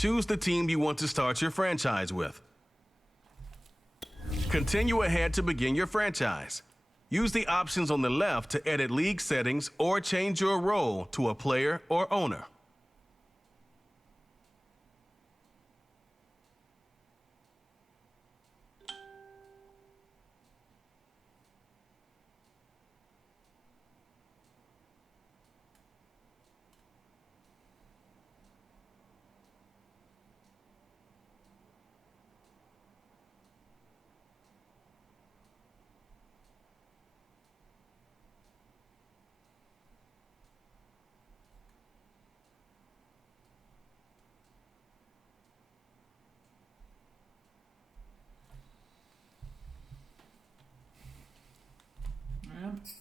Choose the team you want to start your franchise with. Continue ahead to begin your franchise. Use the options on the left to edit league settings or change your role to a player or owner. Ja.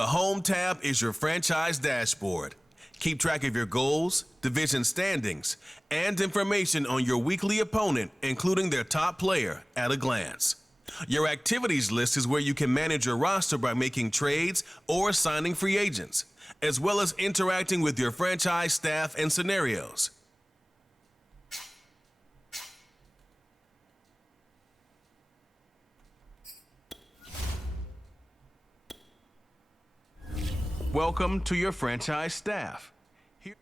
The Home tab is your franchise dashboard. Keep track of your goals, division standings, and information on your weekly opponent, including their top player, at a glance. Your activities list is where you can manage your roster by making trades or signing free agents, as well as interacting with your franchise staff and scenarios. Welcome to your franchise staff. Here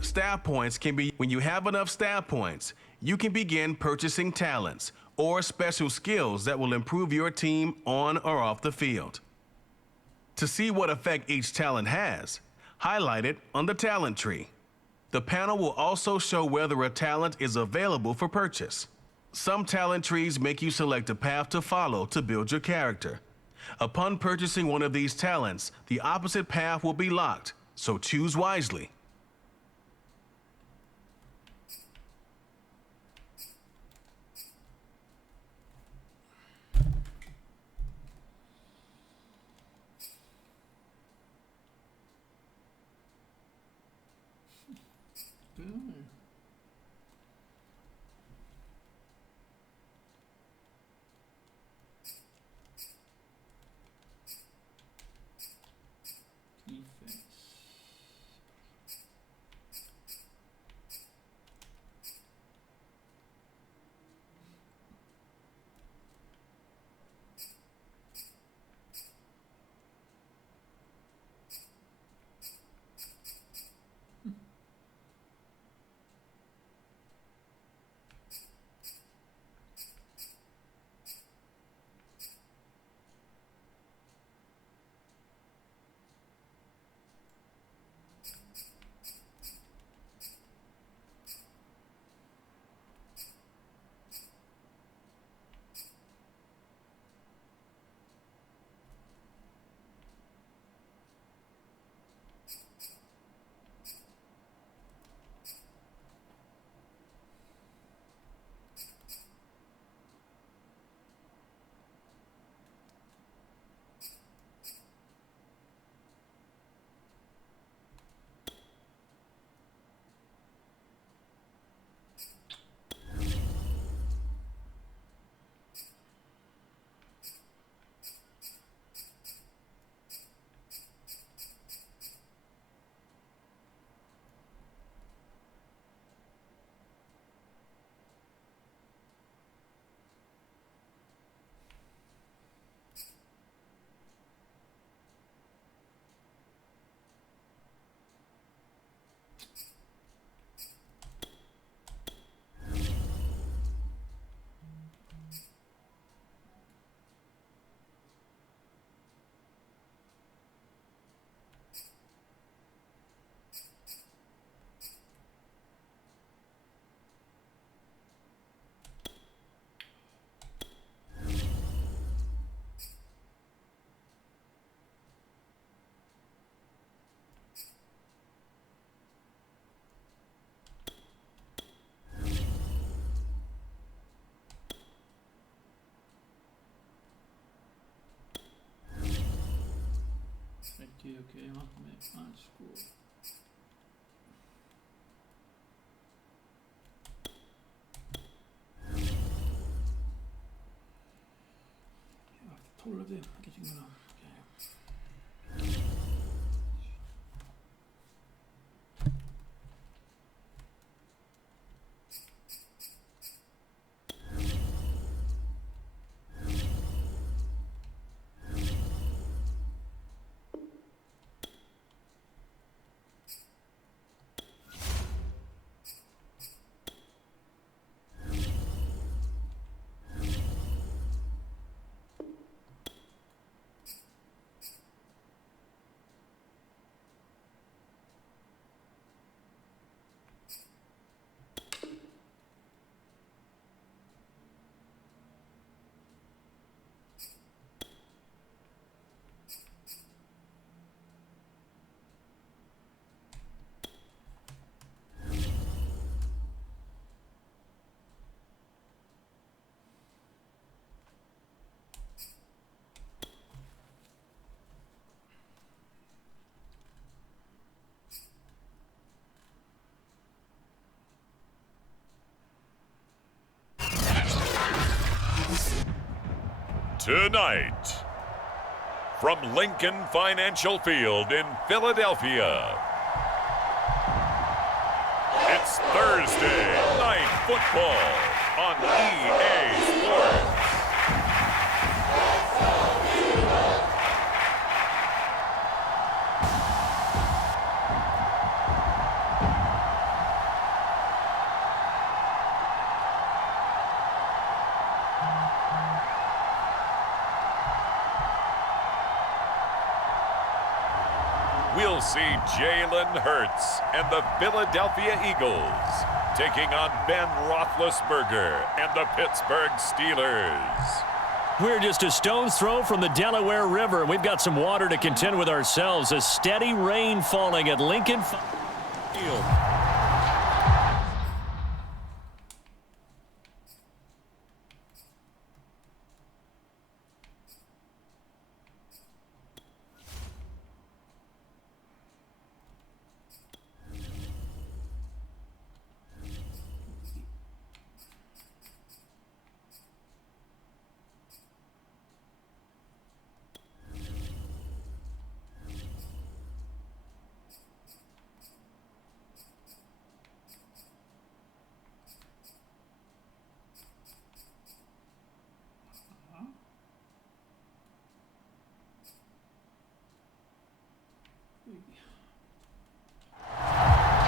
Staff points can be when you have enough staff points, you can begin purchasing talents or special skills that will improve your team on or off the field. To see what effect each talent has, highlight it on the talent tree. The panel will also show whether a talent is available for purchase. Some talent trees make you select a path to follow to build your character. Upon purchasing one of these talents, the opposite path will be locked, so choose wisely. Defense. Okay, ultimate on score. Total of the getting it on. Tonight, from Lincoln Financial Field in Philadelphia, it's Thursday Night Football on EA Sports. We'll see Jalen Hurts and the Philadelphia Eagles taking on Ben Roethlisberger and the Pittsburgh Steelers. We're just a stone's throw from the Delaware River. We've got some water to contend with ourselves. A steady rain falling at Lincoln Field.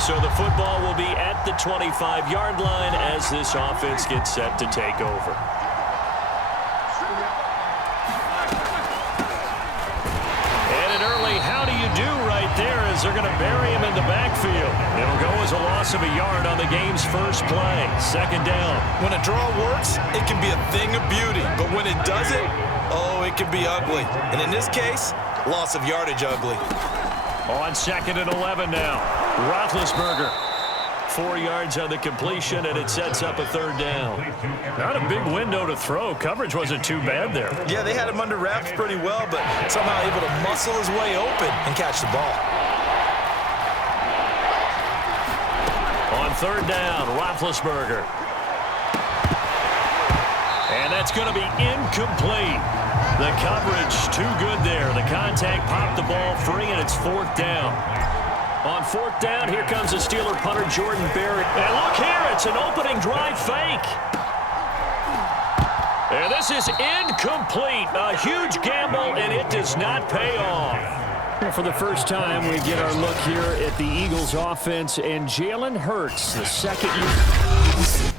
So the football will be at the 25-yard line as this offense gets set to take over. And an early how do you do right there as they're going to bury him in the backfield. It'll go as a loss of a yard on the game's first play. Second down. When a draw works, it can be a thing of beauty. But when it doesn't, oh, it can be ugly. And in this case, loss of yardage ugly. On 2nd and 11 now. Roethlisberger. 4 yards on the completion, and it sets up a third down. Not a big window to throw. Coverage wasn't too bad there. Yeah, they had him under wraps pretty well, but somehow able to muscle his way open and catch the ball. On third down, Roethlisberger. And that's going to be incomplete. The coverage too good there. The contact popped the ball free, and it's 4th down. On 4th down, here comes the Steeler punter, Jordan Berry. And look here, it's an opening drive fake. And this is incomplete. A huge gamble, and it does not pay off. Well, for the first time, we get our look here at the Eagles offense and Jalen Hurts, the second year.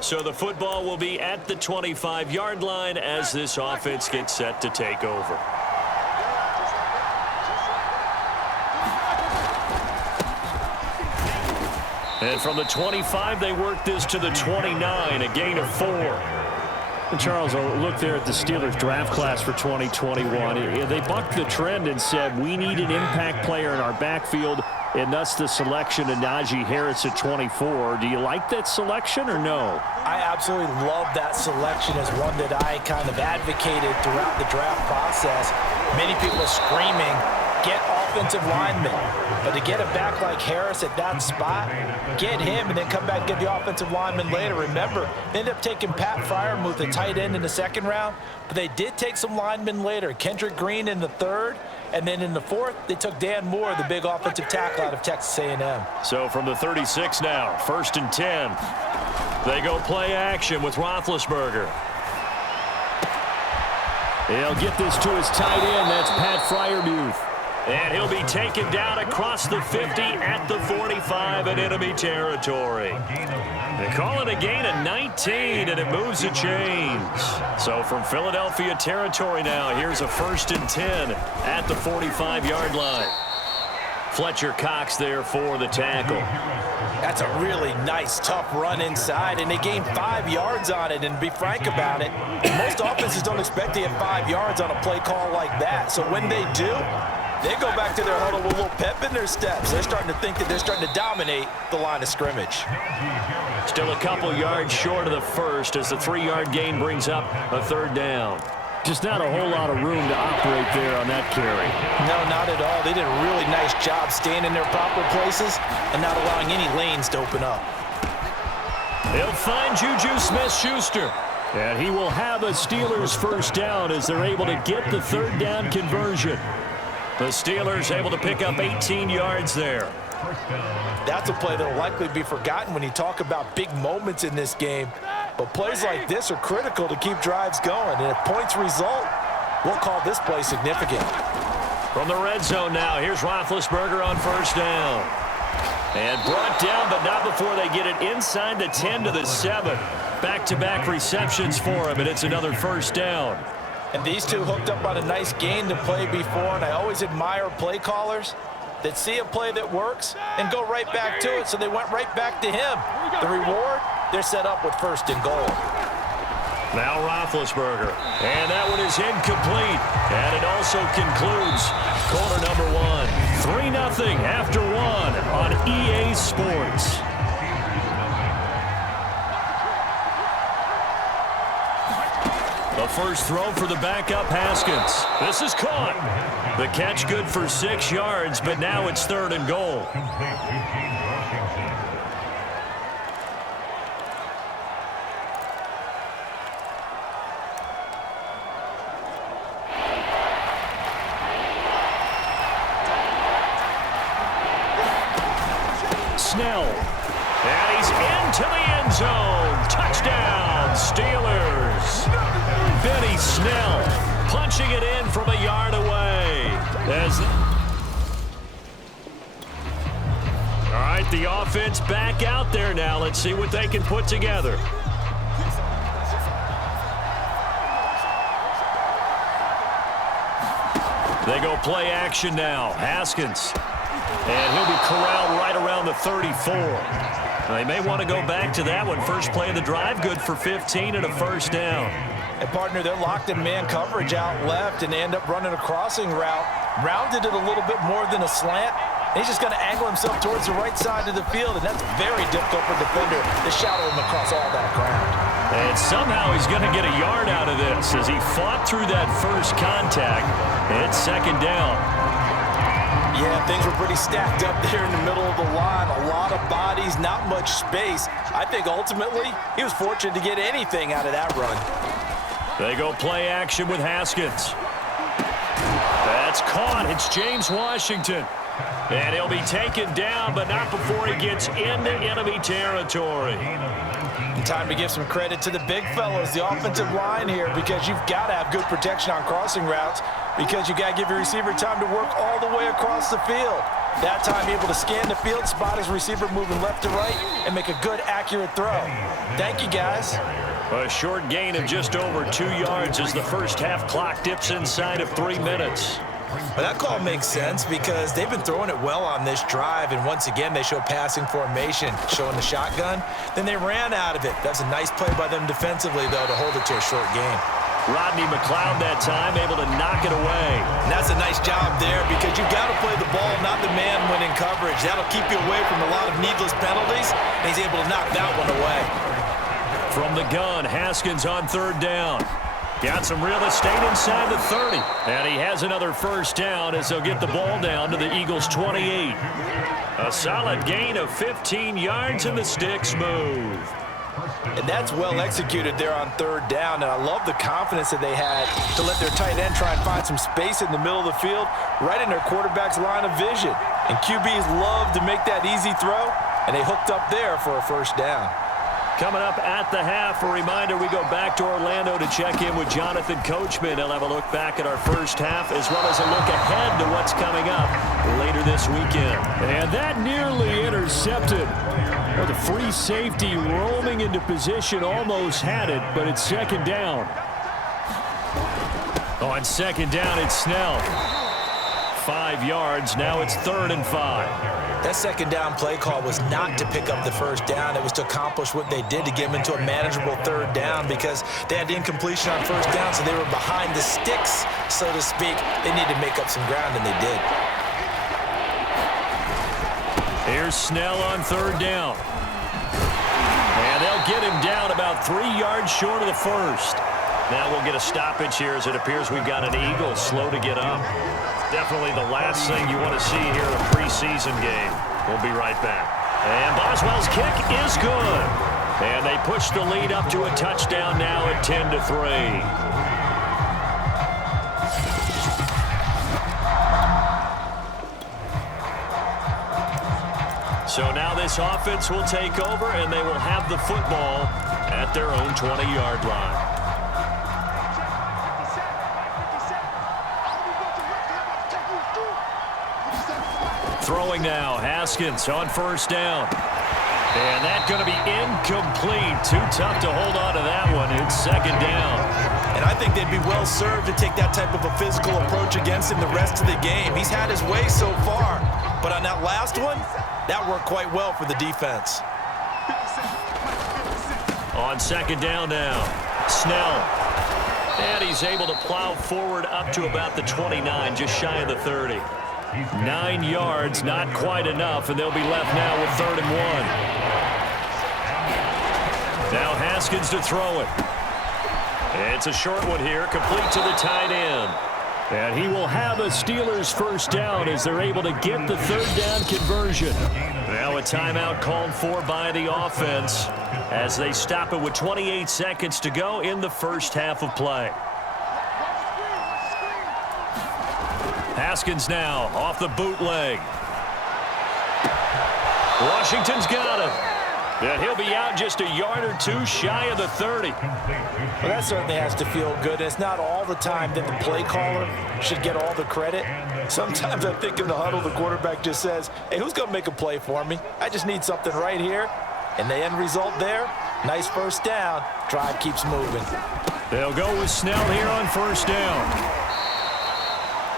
So the football will be at the 25-yard line as this offense gets set to take over. And from the 25, they work this to the 29, a gain of 4. And Charles, I'll look there at the Steelers draft class for 2021. They bucked the trend and said, we need an impact player in our backfield, and thus the selection of Najee Harris at 24. Do you like that selection or no? I absolutely love that selection as one that I kind of advocated throughout the draft process. Many people screaming, get offensive linemen. But to get a back like Harris at that spot, get him and then come back and get the offensive lineman later. Remember, they ended up taking Pat Freiermuth, the tight end, in the second round, but they did take some linemen later. Kendrick Green in the third, and then in the fourth, they took Dan Moore, the big offensive tackle out of Texas A&M. So from the 36 now, 1st and 10. They go play action with Roethlisberger. He'll get this to his tight end. That's Pat Freiermuth. And he'll be taken down across the 50 at the 45 in enemy territory. They call it a gain of 19, and it moves the chains. So from Philadelphia territory now, here's a 1st and 10 at the 45-yard line. Fletcher Cox there for the tackle. That's a really nice, tough run inside, and they gained 5 yards on it. And to be frank about it, most offenses don't expect to get 5 yards on a play call like that. So when they do, they go back to their huddle with a little pep in their steps. They're starting to think that they're starting to dominate the line of scrimmage. Still a couple yards short of the first as the 3-yard gain brings up a 3rd down. Just not a whole lot of room to operate there on that carry. No, not at all. They did a really nice job staying in their proper places and not allowing any lanes to open up. They'll find Juju Smith-Schuster. And he will have a Steelers 1st down as they're able to get the 3rd down conversion. The Steelers able to pick up 18 yards there. That's a play that will likely be forgotten when you talk about big moments in this game. But plays like this are critical to keep drives going. And if points result, we'll call this play significant. From the red zone now, here's Roethlisberger on 1st down. And brought down, but not before they get it inside the 10 to the 7. Back-to-back receptions for him, and it's another 1st down. And these two hooked up on a nice game to play before, and I always admire play callers that see a play that works and go right back to it, so they went right back to him. The reward, they're set up with 1st and goal. Now Roethlisberger, and that one is incomplete, and it also concludes quarter number 1. 3-0 after 1 on EA Sports. The first throw for the backup Haskins. This is caught. The catch good for 6 yards, but now it's 3rd and goal. Snell. And he's into the end zone. Touchdown, Steelers. Benny Snell punching it in from a yard away. All right, the offense back out there now. Let's see what they can put together. They go play action now. Haskins. And he'll be corralled right around the 34. Now, they may want to go back to that one. First play of the drive, good for 15 and a 1st down. And, partner, they're locked in man coverage out left, and they end up running a crossing route. Rounded it a little bit more than a slant. He's just going to angle himself towards the right side of the field, and that's very difficult for a defender to shadow him across all that ground. And somehow he's going to get a yard out of this as he fought through that first contact. And it's 2nd down. Yeah, things were pretty stacked up there in the middle of the line. A lot of bodies, not much space. I think ultimately he was fortunate to get anything out of that run. They go play action with Haskins. That's caught. It's James Washington. And he'll be taken down, but not before he gets into enemy territory. Time to give some credit to the big fellows, the offensive line here, because you've got to have good protection on crossing routes, because you got to give your receiver time to work all the way across the field. That time able to scan the field, spot his receiver moving left to right, and make a good, accurate throw. Thank you, guys. A short gain of just over 2 yards as the first half clock dips inside of 3 minutes. But that call makes sense because they've been throwing it well on this drive, and once again they show passing formation, showing the shotgun. Then they ran out of it. That's a nice play by them defensively, though, to hold it to a short game. Rodney McLeod that time able to knock it away. And that's a nice job there because you've got to play the ball, not the man when in coverage. That'll keep you away from a lot of needless penalties, and he's able to knock that one away. From the gun, Haskins on third down. Got some real estate inside the 30. And he has another first down as they'll get the ball down to the Eagles' 28. A solid gain of 15 yards, and the sticks move. And that's well executed there on third down, and I love the confidence that they had to let their tight end try and find some space in the middle of the field, right in their quarterback's line of vision. And QBs love to make that easy throw, and they hooked up there for a first down. Coming up at the half, a reminder, we go back to Orlando to check in with Jonathan Coachman. He'll have a look back at our first half as well as a look ahead to what's coming up later this weekend. And that nearly intercepted. Well, the free safety roaming into position almost had it, but it's second down. On second down, it's Snell. 5 yards, now it's 3rd and 5. That second down play call was not to pick up the first down. It was to accomplish what they did to get them into a manageable third down because they had the incompletion on first down, so they were behind the sticks, so to speak. They needed to make up some ground, and they did. Here's Snell on third down. And they'll get him down about 3 yards short of the first. Now we'll get a stoppage here as it appears we've got an Eagle slow to get up. Definitely the last thing you want to see here in a preseason game. We'll be right back. And Boswell's kick is good. And they push the lead up to a touchdown now at 10-3. So now this offense will take over, and they will have the football at their own 20-yard line. Throwing now, Haskins on first down. And that's going to be incomplete. Too tough to hold on to that one. It's second down. And I think they'd be well served to take that type of a physical approach against him the rest of the game. He's had his way so far. But on that last one, that worked quite well for the defense. On second down now, Snell. And he's able to plow forward up to about the 29, just shy of the 30. 9 yards, not quite enough, and they'll be left now with 3rd and 1. Now Haskins to throw it. It's a short one here, complete to the tight end. And he will have a Steelers first down as they're able to get the 3rd down conversion. Now a timeout called for by the offense as they stop it with 28 seconds to go in the first half of play. Haskins now off the bootleg. Washington's got him. And he'll be out just a yard or two shy of the 30. Well, that certainly has to feel good. It's not all the time that the play caller should get all the credit. Sometimes I think in the huddle, the quarterback just says, hey, who's going to make a play for me? I just need something right here. And the end result there, nice first down. Drive keeps moving. They'll go with Snell here on first down.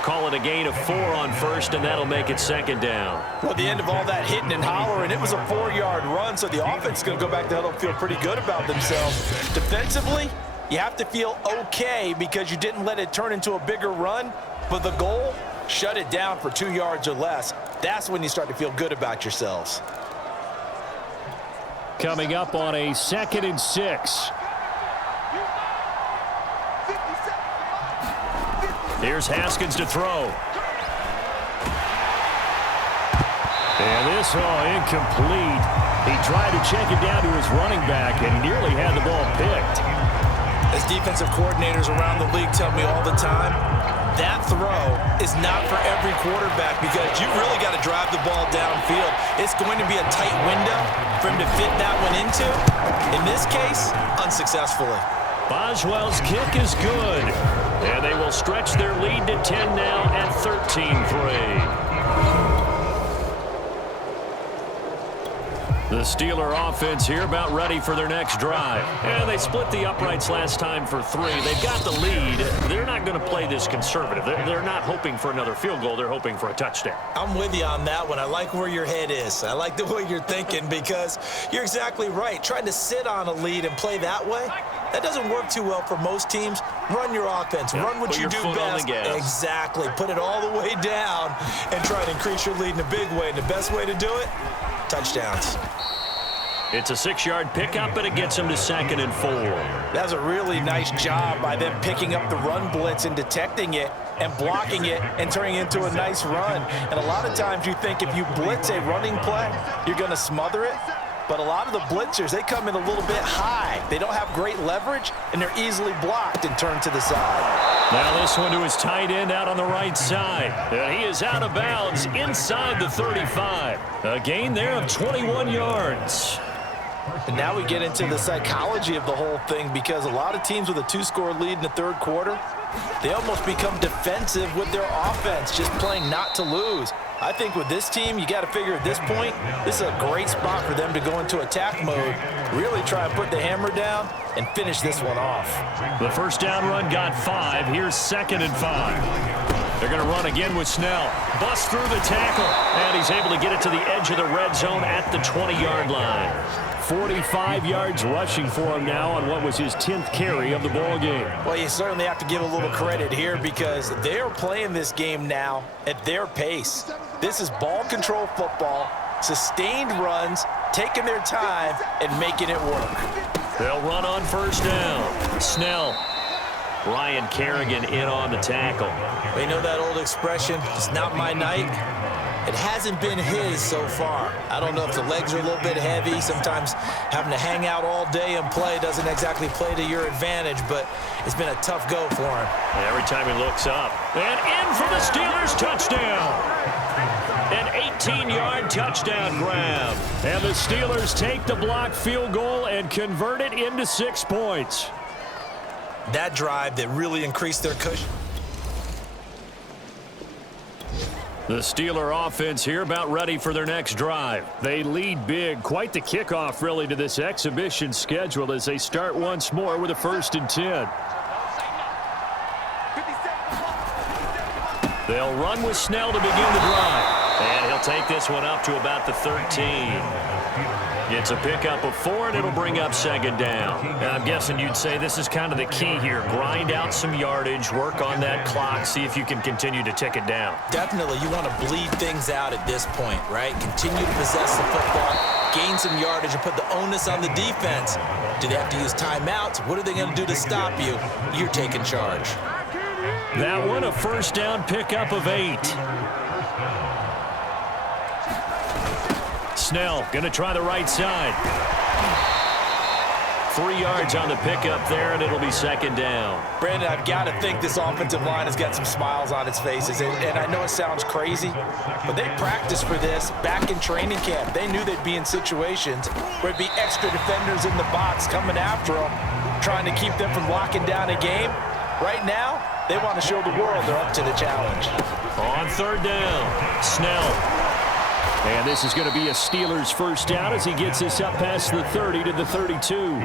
Call it a gain of 4 on first, and that'll make it second down. Well, at the end of all that hitting and hollering, it was a 4-yard run, so the offense is going to go back to huddle and feel pretty good about themselves. Defensively, you have to feel okay because you didn't let it turn into a bigger run, but the goal, shut it down for 2 yards or less. That's when you start to feel good about yourselves. Coming up on a 2nd and 6. Here's Haskins to throw. And this, incomplete. He tried to check it down to his running back and nearly had the ball picked. As defensive coordinators around the league tell me all the time, that throw is not for every quarterback because you really got to drive the ball downfield. It's going to be a tight window for him to fit that one into. In this case, unsuccessfully. Boswell's kick is good. And they will stretch their lead to 10 now at 13-3. The Steeler offense here about ready for their next drive. And they split the uprights last time for 3. They've got the lead. They're not going to play this conservative. They're not hoping for another field goal. They're hoping for a touchdown. I'm with you on that one. I like where your head is. I like the way you're thinking because you're exactly right. Trying to sit on a lead and play that way, that doesn't work too well for most teams. Run your offense. Yeah, run what you do best. Exactly. Put it all the way down and try to increase your lead in a big way. And the best way to do it, touchdowns. It's a 6-yard pickup, and it gets them to 2nd and 4. That's a really nice job by them picking up the run blitz and detecting it and blocking it and turning it into a nice run. And a lot of times you think if you blitz a running play, you're going to smother it. But a lot of the blitzers, they come in a little bit high. They don't have great leverage, and they're easily blocked and turned to the side. Now this one to his tight end out on the right side. And he is out of bounds inside the 35. A gain there of 21 yards. And now we get into the psychology of the whole thing because a lot of teams with a 2-score lead in the third quarter, they almost become defensive with their offense, just playing not to lose. I think with this team, you got to figure at this point, this is a great spot for them to go into attack mode, really try and put the hammer down and finish this one off. The first down run got 5. Here's 2nd and 5. They're going to run again with Snell. Bust through the tackle, and he's able to get it to the edge of the red zone at the 20-yard line. 45 yards rushing for him now on what was his 10th carry of the ball game. Well, you certainly have to give a little credit here because they're playing this game now at their pace. This is ball control football, sustained runs, taking their time, and making it work. They'll run on first down. Snell. Ryan Kerrigan in on the tackle. Well, you know that old expression, it's not my night? It hasn't been his so far. I don't know if the legs are a little bit heavy. Sometimes having to hang out all day and play doesn't exactly play to your advantage, but it's been a tough go for him. Every time he looks up. And in for the Steelers touchdown. An 18-yard touchdown grab. And the Steelers take the blocked field goal and convert it into 6 points. That drive that really increased their cushion. The Steeler offense here about ready for their next drive. They lead big. Quite the kickoff, really, to this exhibition schedule as they start once more with a 1st and 10. They'll run with Snell to begin the drive. And he'll take this one up to about the 13. It's a pickup of 4, and it'll bring up 2nd down. And I'm guessing you'd say this is kind of the key here. Grind out some yardage, work on that clock, see if you can continue to tick it down. Definitely, you want to bleed things out at this point, right? Continue to possess the football, gain some yardage, and put the onus on the defense. Do they have to use timeouts? What are they going to do to stop you? You're taking charge. That one, a first down pickup of 8. Snell going to try the right side. 3 yards on the pickup there, and it'll be 2nd down. Brandon, I've got to think this offensive line has got some smiles on its faces. And I know it sounds crazy, but they practiced for this back in training camp. They knew they'd be in situations where it'd be extra defenders in the box coming after them, trying to keep them from locking down a game. Right now, they want to show the world they're up to the challenge. On 3rd down, Snell. And this is going to be a Steelers first down as he gets this up past the 30 to the 32.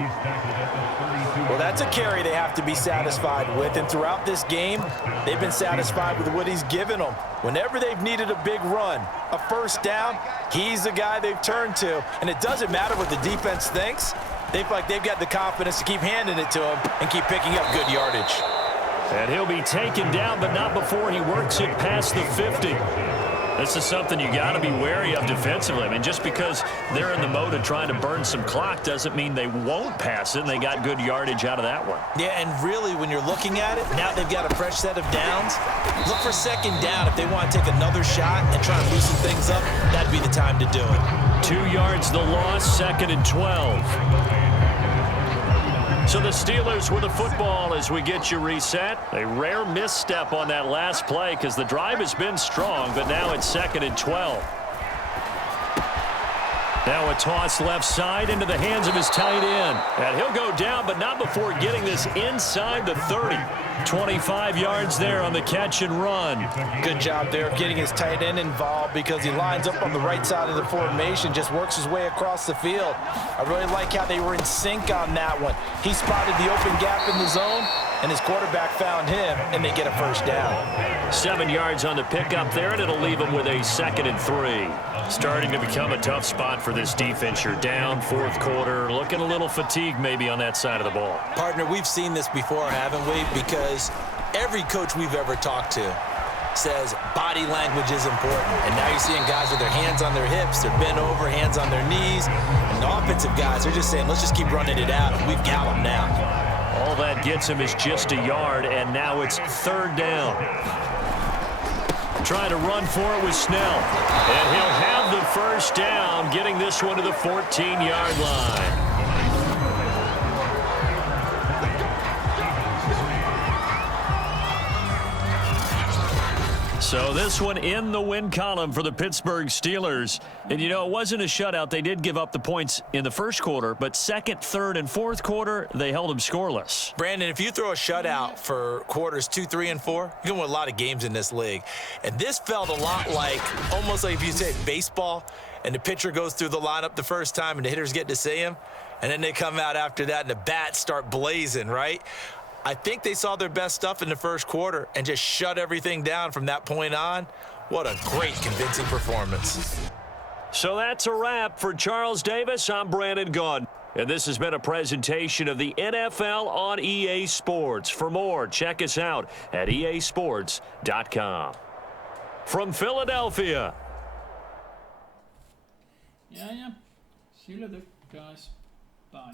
Well, that's a carry they have to be satisfied with. And throughout this game, they've been satisfied with what he's given them. Whenever they've needed a big run, a first down, he's the guy they've turned to. And it doesn't matter what the defense thinks. They feel like they've got the confidence to keep handing it to him and keep picking up good yardage. And he'll be taken down, but not before he works it past the 50. This is something you got to be wary of defensively. I mean, just because they're in the mode of trying to burn some clock doesn't mean they won't pass it, and they got good yardage out of that one. Yeah, and really, when you're looking at it, now they've got a fresh set of downs. Look for 2nd down. If they want to take another shot and try and loosen things up, that'd be the time to do it. 2 yards the loss, 2nd and 12. So the Steelers with the football as we get you reset. A rare misstep on that last play because the drive has been strong, but now it's 2nd and 12. Now a toss left side into the hands of his tight end. And he'll go down, but not before getting this inside the 30. 25 yards there on the catch and run. Good job there of getting his tight end involved because he lines up on the right side of the formation, just works his way across the field. I really like how they were in sync on that one. He spotted the open gap in the zone, and his quarterback found him, and they get a first down. 7 yards on the pickup there, and it'll leave him with a 2nd and 3. Starting to become a tough spot for this defense. You're down 4th quarter, looking a little fatigued maybe on that side of the ball. Partner, we've seen this before, haven't we? Because every coach we've ever talked to says body language is important. And now you're seeing guys with their hands on their hips, they're bent over, hands on their knees. And the offensive guys are just saying, let's just keep running it out, and we've got them now. All that gets him is just a yard, and now it's 3rd down. Trying to run for it with Snell. And he'll have the first down, getting this one to the 14-yard line. So this one in the win column for the Pittsburgh Steelers. And, you know, it wasn't a shutout. They did give up the points in the first quarter, but 2nd, 3rd, and 4th quarter, they held them scoreless. Brandon, if you throw a shutout for quarters 2, 3, and 4, you can win a lot of games in this league. And this felt a lot like, almost like if you say baseball, and the pitcher goes through the lineup the first time and the hitters get to see him, and then they come out after that and the bats start blazing, right? I think they saw their best stuff in the first quarter and just shut everything down from that point on. What a great, convincing performance. So that's a wrap for Charles Davis. I'm Brandon Gunn. And this has been a presentation of the NFL on EA Sports. For more, check us out at easports.com. From Philadelphia. Yeah. See you later, guys. Bye.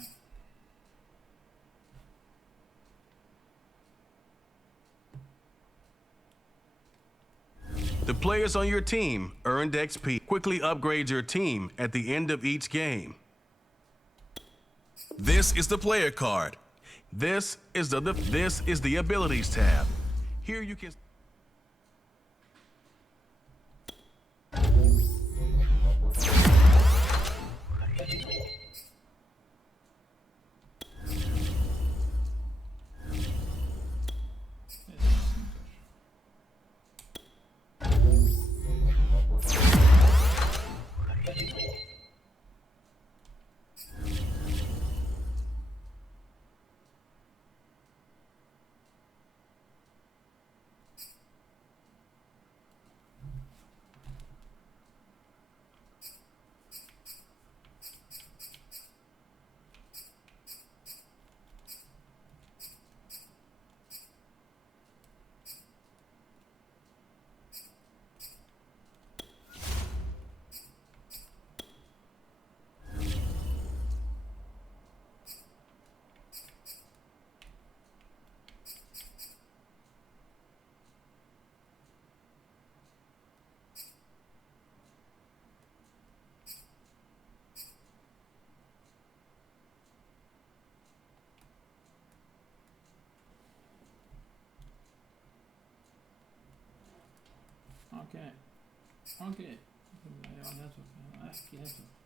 The players on your team earned XP. Quickly upgrade your team at the end of each game. This is the player card. This is the abilities tab. Here you can Okej. Ja, det är så. Quieto.